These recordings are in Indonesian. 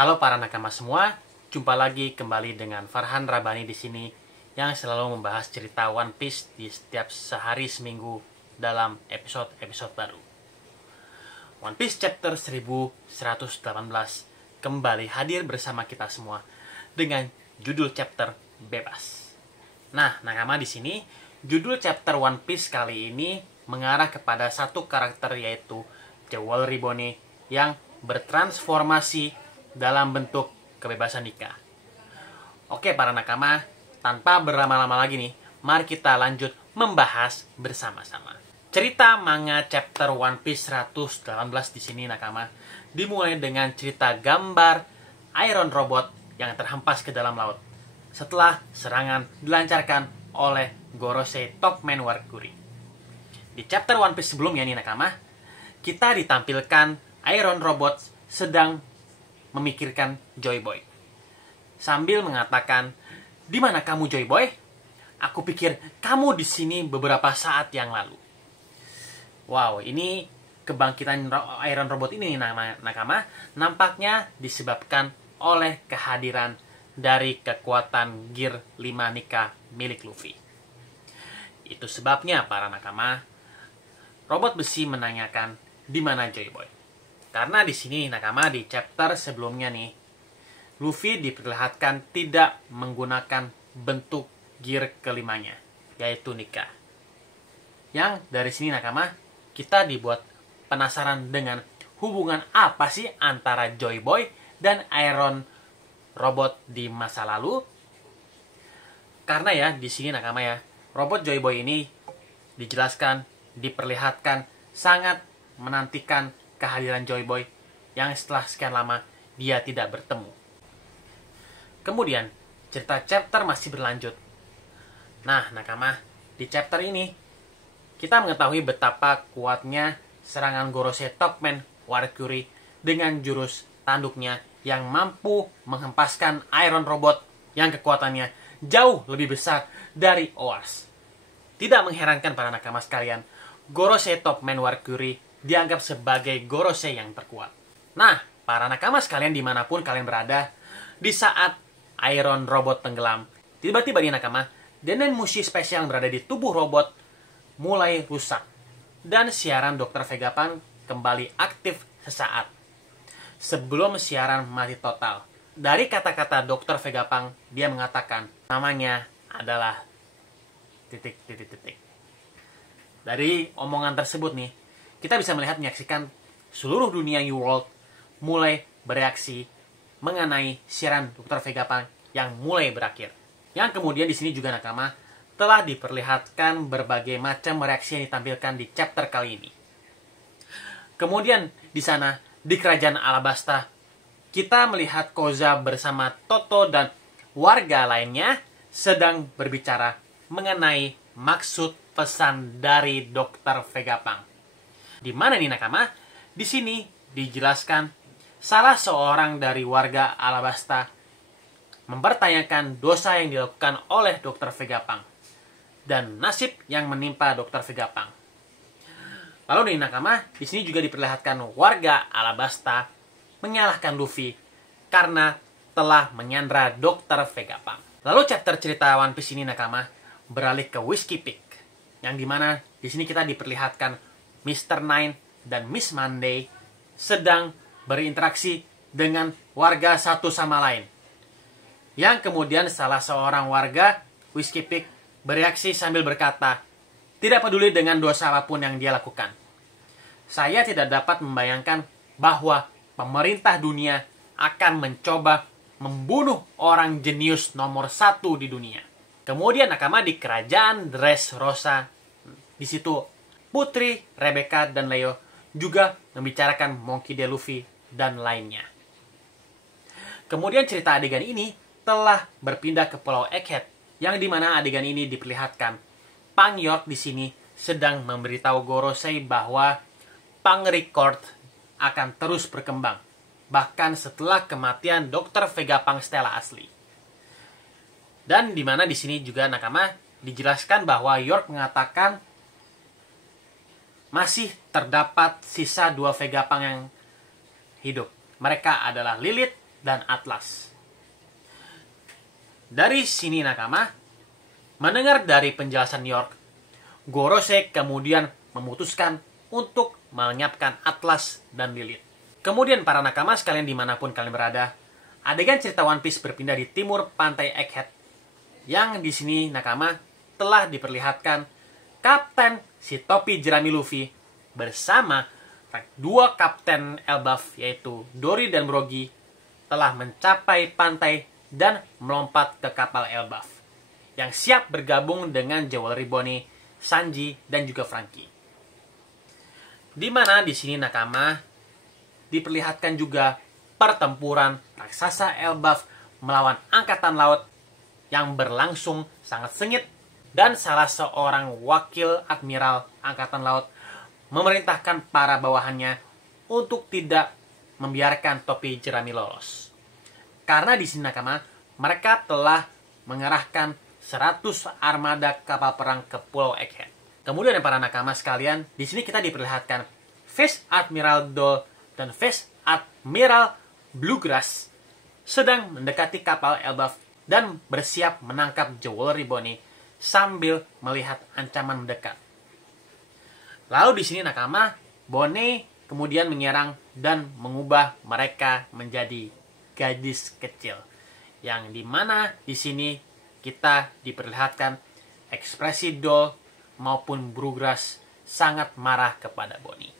Halo para nakama semua, jumpa lagi kembali dengan Farhan Rabani di sini yang selalu membahas cerita One Piece di setiap sehari seminggu dalam episode-episode baru. One Piece chapter 1118 kembali hadir bersama kita semua dengan judul chapter bebas. Nah, nakama di sini judul chapter One Piece kali ini mengarah kepada satu karakter yaitu Jewelry Bone yang bertransformasi dalam bentuk kebebasan nikah. Oke para nakama, tanpa berlama-lama lagi nih, mari kita lanjut membahas bersama-sama. Cerita manga chapter One Piece 118 di sini nakama dimulai dengan cerita gambar Iron Robot yang terhempas ke dalam laut setelah serangan dilancarkan oleh Gorosei Topman Warkuri. Di chapter One Piece sebelumnya nih nakama, kita ditampilkan Iron Robot sedang memikirkan Joy Boy sambil mengatakan, "Di mana kamu Joy Boy? Aku pikir kamu di sini beberapa saat yang lalu." Wow, ini kebangkitan Iron Robot ini nakama nampaknya disebabkan oleh kehadiran dari kekuatan Gear 5 Nika milik Luffy. Itu sebabnya para nakama, robot besi menanyakan di mana Joy Boy. Karena di sini nakama di chapter sebelumnya nih, Luffy diperlihatkan tidak menggunakan bentuk gear kelimanya, yaitu Nika. Yang dari sini nakama, kita dibuat penasaran dengan hubungan apa sih antara Joy Boy dan Iron Robot di masa lalu. Karena ya di sini nakama ya, robot Joy Boy ini dijelaskan, diperlihatkan sangat menantikan kehadiran Joy Boy yang setelah sekian lama dia tidak bertemu. Kemudian cerita chapter masih berlanjut. Nah nakama, di chapter ini kita mengetahui betapa kuatnya serangan Gorosei Topman Warkuri dengan jurus tanduknya yang mampu menghempaskan Iron Robot yang kekuatannya jauh lebih besar dari Oars. Tidak mengherankan para nakama sekalian, Gorosei Topman Warkuri dianggap sebagai Gorosei yang terkuat. Nah, para nakama sekalian dimanapun kalian berada, di saat Iron Robot tenggelam, tiba-tiba di nakama, Denen Mushi spesial yang berada di tubuh robot mulai rusak. Dan siaran Dr. Vegapunk kembali aktif sesaat sebelum siaran mati total. Dari kata-kata Dr. Vegapunk, dia mengatakan namanya adalah ... Dari omongan tersebut nih, kita bisa menyaksikan seluruh dunia New World mulai bereaksi mengenai siaran Dr. Vegapunk yang mulai berakhir. Yang kemudian di sini juga nakama telah diperlihatkan berbagai macam reaksi yang ditampilkan di chapter kali ini. Kemudian di sana di kerajaan Alabasta kita melihat Koza bersama Toto dan warga lainnya sedang berbicara mengenai maksud pesan dari Dr. Vegapunk. Di mana nih nakama? Di sini dijelaskan salah seorang dari warga Alabasta mempertanyakan dosa yang dilakukan oleh Dr. Vegapunk dan nasib yang menimpa Dr. Vegapunk. Lalu nih nakama, di sini juga diperlihatkan warga Alabasta menyalahkan Luffy karena telah menyandra Dr. Vegapunk. Lalu chapter cerita One Piece ini nakama beralih ke Whiskey Peak, yang dimana di sini kita diperlihatkan Mr. Nine dan Miss Monday sedang berinteraksi dengan warga satu sama lain. Yang kemudian salah seorang warga Whiskey Peak bereaksi sambil berkata, tidak peduli dengan dosa apapun yang dia lakukan. Saya tidak dapat membayangkan bahwa pemerintah dunia akan mencoba membunuh orang jenius nomor 1 di dunia. Kemudian nakama di kerajaan Dressrosa, di situ Putri, Rebecca, dan Leo juga membicarakan Monkey D. Luffy dan lainnya. Kemudian cerita adegan ini telah berpindah ke Pulau Egghead, yang dimana adegan ini diperlihatkan Pang York di sini sedang memberitahu Gorosei bahwa Pang Record akan terus berkembang, bahkan setelah kematian Dr. Vegapunk Stella asli. Dan dimana di sini juga nakama dijelaskan bahwa York mengatakan masih terdapat sisa 2 Vegapunk yang hidup. Mereka adalah Lilith dan Atlas. Dari sini nakama, mendengar dari penjelasan York, Gorosei kemudian memutuskan untuk melenyapkan Atlas dan Lilith. Kemudian para nakama sekalian dimanapun kalian berada, adegan cerita One Piece berpindah di timur pantai Egghead, yang di sini nakama telah diperlihatkan Kapten si topi jerami Luffy bersama dua Kapten Elbaf yaitu Dory dan Brogy telah mencapai pantai dan melompat ke kapal Elbaf yang siap bergabung dengan Jewelry Bonney, Sanji dan juga Franky. Di mana di sini nakama diperlihatkan juga pertempuran raksasa Elbaf melawan angkatan laut yang berlangsung sangat sengit, dan salah seorang wakil admiral angkatan laut memerintahkan para bawahannya untuk tidak membiarkan topi jerami lolos. Karena di sini nakama, mereka telah mengerahkan 100 armada kapal perang ke Pulau Egghead. Kemudian para nakama sekalian, di sini kita diperlihatkan Vice Admiral Dole dan Vice Admiral Bluegrass sedang mendekati kapal Elbaf dan bersiap menangkap Jewelry Bonney sambil melihat ancaman mendekat. Lalu di sini nakama, Bonney kemudian menyerang dan mengubah mereka menjadi gadis kecil. Yang dimana di sini kita diperlihatkan ekspresi Dole maupun Bluegrass sangat marah kepada Bonney.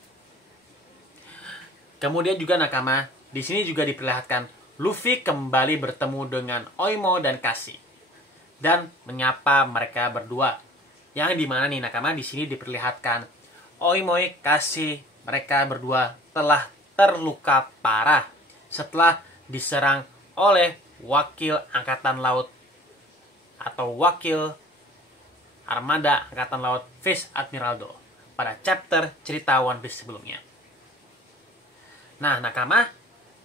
Kemudian juga nakama, di sini juga diperlihatkan Luffy kembali bertemu dengan Oimo dan Cassie dan menyapa mereka berdua. Yang dimana nih nakama di sini diperlihatkan Oimo, Cassie, mereka berdua telah terluka parah setelah diserang oleh wakil angkatan laut atau wakil armada angkatan laut Vice Admiral Dole pada chapter cerita One Piece sebelumnya. Nah, nakama,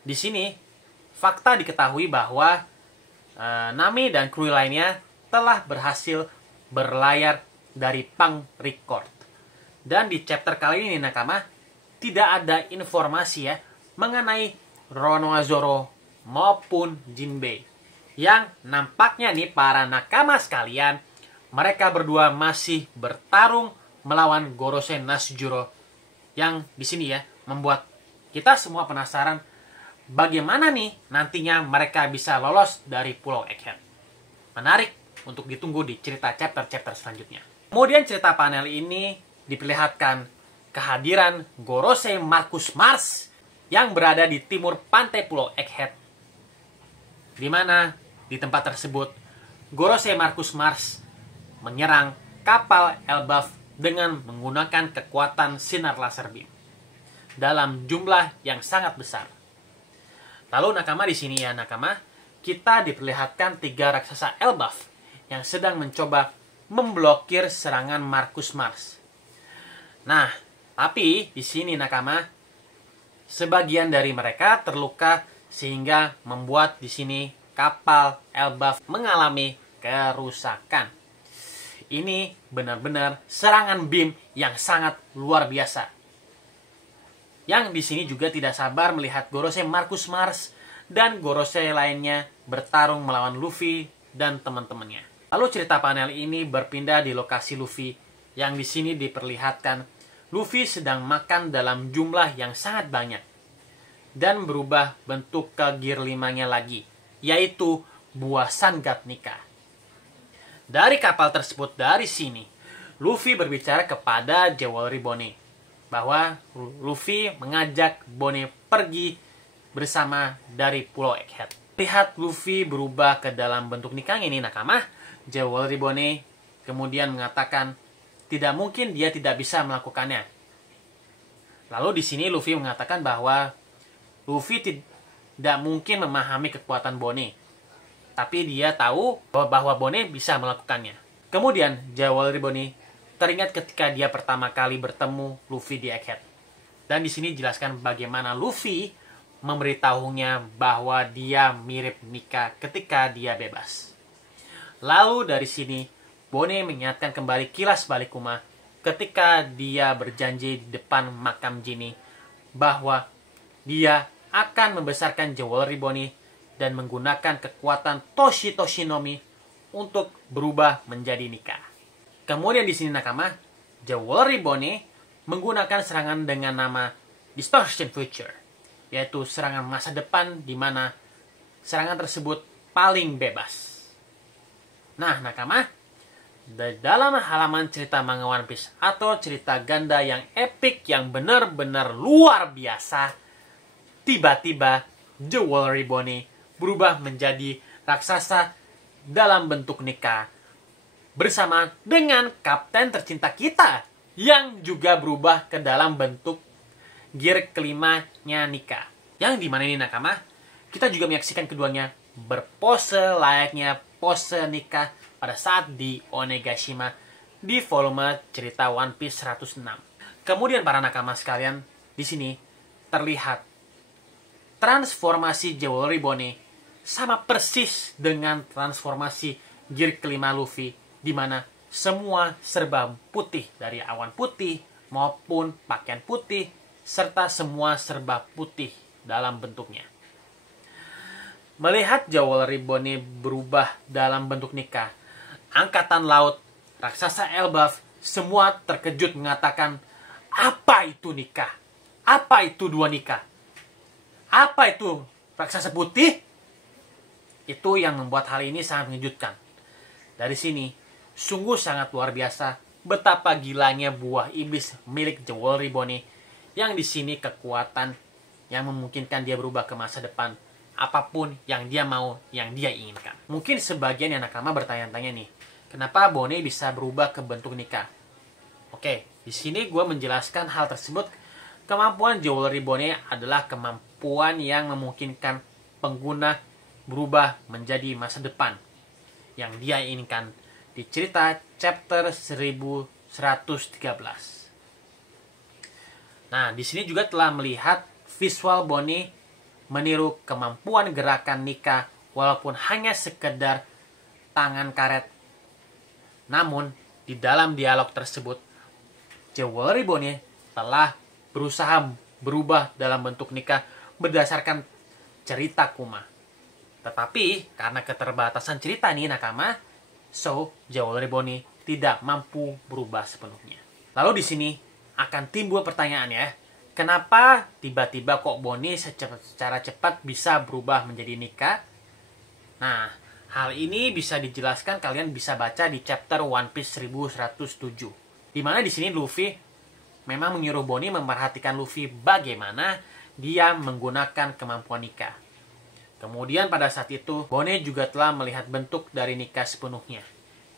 di sini fakta diketahui bahwa Nami dan kru lainnya telah berhasil berlayar dari Pang Record. Dan di chapter kali ini nakama, tidak ada informasi ya mengenai Roronoa maupun Jinbei. Yang nampaknya nih para nakama sekalian, mereka berdua masih bertarung melawan Gorosei Nasjuro. Yang di sini ya membuat kita semua penasaran bagaimana nih nantinya mereka bisa lolos dari Pulau Egghead. Menarik untuk ditunggu di cerita chapter-chapter selanjutnya. Kemudian cerita panel ini diperlihatkan kehadiran Gorosei Marcus Mars yang berada di timur pantai Pulau Egghead. Di mana di tempat tersebut Gorosei Marcus Mars menyerang kapal Elbaf dengan menggunakan kekuatan sinar laser beam dalam jumlah yang sangat besar. Lalu nakama di sini ya nakama, kita diperlihatkan 3 raksasa Elbaf yang sedang mencoba memblokir serangan Marcus Mars. Nah, tapi di sini nakama, sebagian dari mereka terluka sehingga membuat di sini kapal Elbaf mengalami kerusakan. Ini benar-benar serangan beam yang sangat luar biasa. Yang di sini juga tidak sabar melihat Gorosei Marcus Mars dan Gorosei lainnya bertarung melawan Luffy dan teman-temannya. Lalu cerita panel ini berpindah di lokasi Luffy yang di sini diperlihatkan Luffy sedang makan dalam jumlah yang sangat banyak dan berubah bentuk ke gear 5-nya lagi, yaitu buah Sangatnika. Dari kapal tersebut dari sini, Luffy berbicara kepada Jewelry Bonney bahwa Luffy mengajak Bonney pergi bersama dari Pulau Egghead. Lihat Luffy berubah ke dalam bentuk nikah ini nakama, Jewelry Bonney kemudian mengatakan tidak mungkin dia tidak bisa melakukannya. Lalu di sini Luffy mengatakan bahwa Luffy tidak mungkin memahami kekuatan Bonney, tapi dia tahu bahwa Bonney bisa melakukannya. Kemudian Jewelry Bonney teringat ketika dia pertama kali bertemu Luffy di Egghead. Dan di sini dijelaskan bagaimana Luffy memberitahunya bahwa dia mirip Nika ketika dia bebas. Lalu dari sini Bonney mengingatkan kembali kilas balik Kuma ketika dia berjanji di depan makam Jinny bahwa dia akan membesarkan Jewelry Bonney dan menggunakan kekuatan Toshi Toshinomi untuk berubah menjadi Nika. Kemudian di sini nakama, Jewelry Bonnie menggunakan serangan dengan nama Distortion Future, yaitu serangan masa depan di mana serangan tersebut paling bebas. Nah, nakama, di dalam halaman cerita manga One Piece atau cerita ganda yang epic yang benar-benar luar biasa, tiba-tiba Jewelry Bonnie berubah menjadi raksasa dalam bentuk Nika bersama dengan kapten tercinta kita yang juga berubah ke dalam bentuk gear kelimanya Nika. Yang dimana ini nakama, kita juga menyaksikan keduanya berpose layaknya pose Nika pada saat di Onegashima di volume cerita One Piece 106. Kemudian para nakama sekalian, di sini terlihat transformasi Jewelry Bonnie sama persis dengan transformasi gear kelima Luffy, di mana semua serba putih dari awan putih maupun pakaian putih serta semua serba putih dalam bentuknya. Melihat Jewelry Bonnie berubah dalam bentuk Nika, Angkatan Laut, raksasa Elbaf, semua terkejut mengatakan, apa itu Nika? Apa itu dua Nika? Apa itu raksasa putih? Itu yang membuat hal ini sangat mengejutkan. Dari sini, sungguh sangat luar biasa betapa gilanya buah iblis milik Jewelry Bonnie, yang di sini kekuatan yang memungkinkan dia berubah ke masa depan apapun yang dia mau, yang dia inginkan. Mungkin sebagian yang nakama bertanya-tanya nih, kenapa Bonnie bisa berubah ke bentuk Nika? Oke, di sini gue menjelaskan hal tersebut. Kemampuan Jewelry Bonnie adalah kemampuan yang memungkinkan pengguna berubah menjadi masa depan yang dia inginkan di cerita chapter 1113. Nah, di sini juga telah melihat visual Bonnie meniru kemampuan gerakan Nika walaupun hanya sekedar tangan karet. Namun, di dalam dialog tersebut, Jewelry Bonnie telah berusaha berubah dalam bentuk Nika berdasarkan cerita Kuma. Tetapi, karena keterbatasan cerita nih nakama, so Jewelry Bonnie tidak mampu berubah sepenuhnya. Lalu di sini akan timbul pertanyaan ya, kenapa tiba-tiba kok Bonnie secara cepat bisa berubah menjadi Nika? Nah, hal ini bisa dijelaskan, kalian bisa baca di chapter One Piece 1107. Di mana di sini Luffy memang menyuruh Bonnie memperhatikan Luffy bagaimana dia menggunakan kemampuan Nika. Kemudian pada saat itu, Bonnie juga telah melihat bentuk dari Nika sepenuhnya.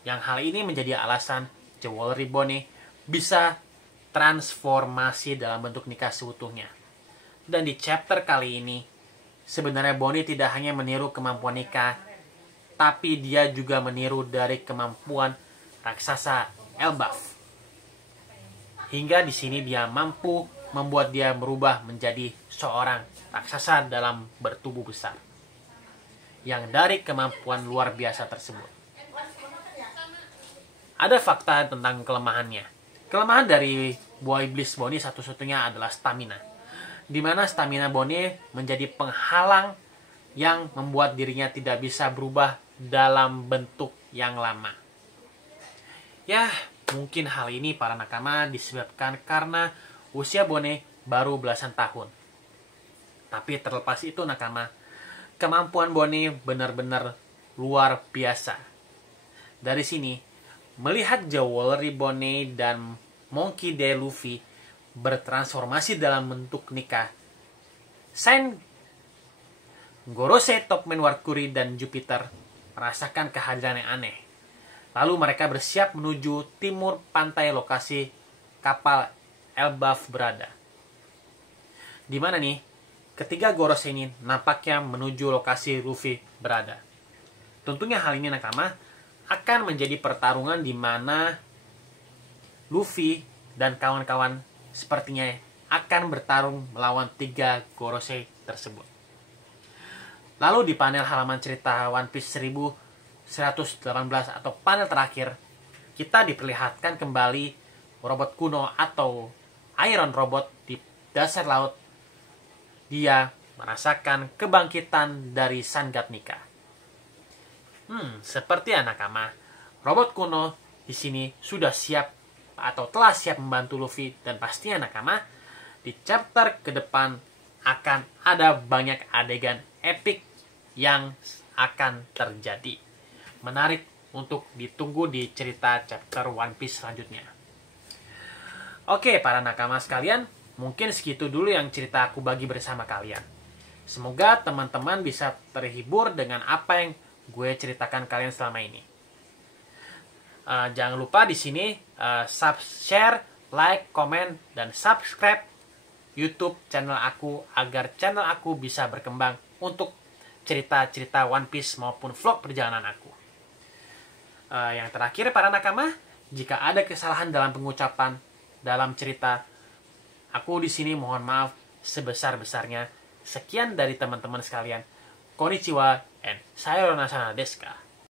Yang hal ini menjadi alasan Jewelry Bonnie bisa transformasi dalam bentuk Nika seutuhnya. Dan di chapter kali ini, sebenarnya Bonnie tidak hanya meniru kemampuan Nika, tapi dia juga meniru dari kemampuan raksasa Elbaf. Hingga di sini dia mampu membuat dia berubah menjadi seorang raksasa dalam bertubuh besar. Yang dari kemampuan luar biasa tersebut. Ada fakta tentang kelemahannya. Kelemahan dari buah iblis Bonnie satu-satunya adalah stamina. Di mana stamina Bonnie menjadi penghalang yang membuat dirinya tidak bisa berubah dalam bentuk yang lama. Ya, mungkin hal ini para nakama disebabkan karena usia Bonnie baru belasan tahun. Tapi terlepas itu nakama, kemampuan Bonnie benar-benar luar biasa. Dari sini, melihat Jewelry Bonnie dan Monkey D. Luffy bertransformasi dalam bentuk Nika, Sen, Gorosei, Topman Warkuri, dan Jupiter merasakan kehadiran yang aneh. Lalu mereka bersiap menuju timur pantai lokasi kapal Elbaf berada. Di mana nih? Ketiga Gorosei ini nampaknya menuju lokasi Luffy berada. Tentunya hal ini nakama akan menjadi pertarungan di mana Luffy dan kawan-kawan sepertinya akan bertarung melawan tiga Gorosei tersebut. Lalu di panel halaman cerita One Piece 1118 atau panel terakhir, kita diperlihatkan kembali robot kuno atau Iron Robot di dasar laut. Dia merasakan kebangkitan dari Sangatnika. Seperti nakama, robot kuno di sini sudah siap atau telah siap membantu Luffy, dan pastinya nakama di chapter ke depan akan ada banyak adegan epic yang akan terjadi. Menarik untuk ditunggu di cerita chapter One Piece selanjutnya. Oke, para nakama sekalian, mungkin segitu dulu yang cerita aku bagi bersama kalian. Semoga teman-teman bisa terhibur dengan apa yang gue ceritakan kalian selama ini. Jangan lupa di sini share, like, komen, dan subscribe YouTube channel aku agar channel aku bisa berkembang untuk cerita-cerita One Piece maupun vlog perjalanan aku. Yang terakhir para nakama, jika ada kesalahan dalam pengucapan dalam cerita, aku di sini mohon maaf sebesar-besarnya. Sekian dari teman-teman sekalian. Konnichiwa and sayonara desu ka.